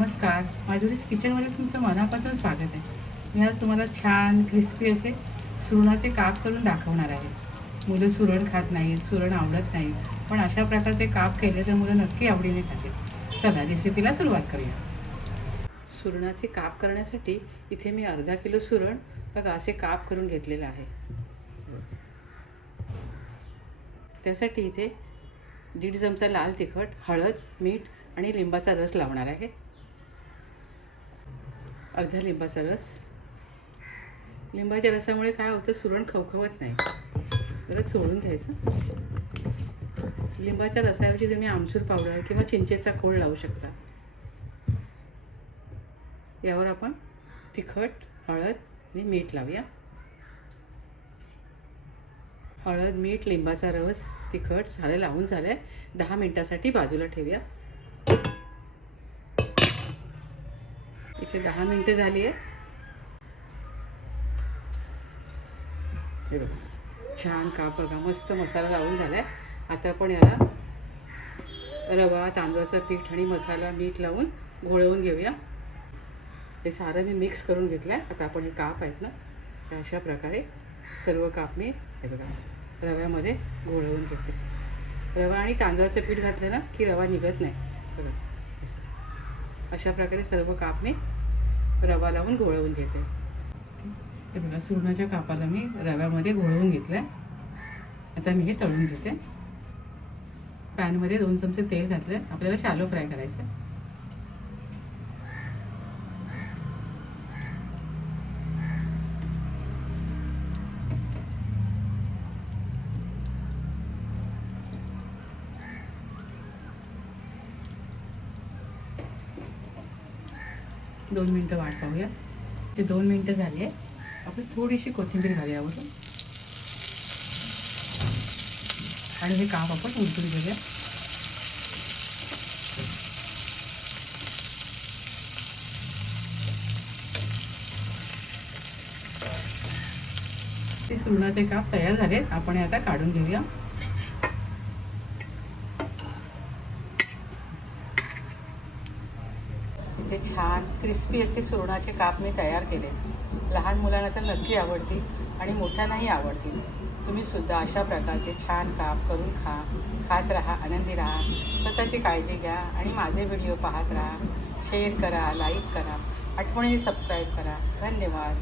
नमस्कार, माधुरीज किचनमध्ये तुमचं मनापासून स्वागत आहे. मी आज तुम्हाला छान क्रिस्पी असे सुरणाचे काप करून दाखवणार आहे. मुलं सुरण खात नाहीत, सुरण आवडत नाही, पण अशा प्रकारचे काप केले तर मुलं नक्की आवडीने खातील. चला रेसिपीला सुरुवात करूया. सुरणाचे काप करण्यासाठी इथे मी अर्धा किलो सुरण बघा असे काप करून घेतलेलं आहे. त्यासाठी इथे 1.5 चमचा लाल तिखट, हळद, मीठ आणि लिंबाचा रस लावणार आहे. अर्धा लिंबाचा रस. लिंबाच्या रसामुळे काय होतं, सुरण खवखवत नाही. जरा चोळून घ्यायचं. लिंबाच्या रसाऐवजी तुम्ही आमचूर पावडर किंवा चिंचेचा कोळ लावू शकता. यावर आपण तिखट, हळद आणि मीठ लावूया. हळद, मीठ, लिंबाचा रस, तिखट सारं लावून झालंय. 10 मिनिटासाठी बाजूला ठेवूया. इथे 10 मिनिटं झाली आहे. हे बघा छान काप बघा, मस्त मसाला लावून झालाय. आता आपण याला रवा, तांदळाचं पीठ आणि मसाला, मीठ लावून घोळवून घेऊया. हे सारं मी मिक्स करून घेतलं आहे. आता आपण हे काप आहेत ना, अशा प्रकारे सर्व काप मी हे बघा रव्यामध्ये घोळवून घेते. रवा आणि तांदळाचं पीठ घातलं ना की रवा निघत नाही. बघा अशा प्रकारे सर्व काप मी रवा लावून घोळवून घेते. हे बघा सुरणाच्या कापाला मी रव्यामध्ये घोळवून घेतलं आहे. आता मी हे तळून घेते. पॅनमध्ये 2 चमचे तेल घातलं आहे. आपल्याला शॅलो फ्राय करायचं आहे. दोन मिनटं वाट पाहूया. ते 2 मिनटं झाली आहे. आपण थोडीशी कोथिंबीर घालूया वरून आणि हे काप आपण उलटून घेऊया. ते सुरणाचे काप तयार झालेत. आपण आता काढून घेऊया. इथे छान क्रिस्पी असे सुरणाचे काप मी तयार केले. लहान मुलांना तर नक्की आवडतील आणि मोठ्यांनाही आवडतील. तुम्ही सुद्धा अशा प्रकारचे छान काप करून खात राहा, आनंदी राहा. स्वतःची काळजी घ्या आणि माझे व्हिडिओ पाहत राहा. शेअर करा, लाईक करा, आठवणीने सबस्क्राईब करा. धन्यवाद.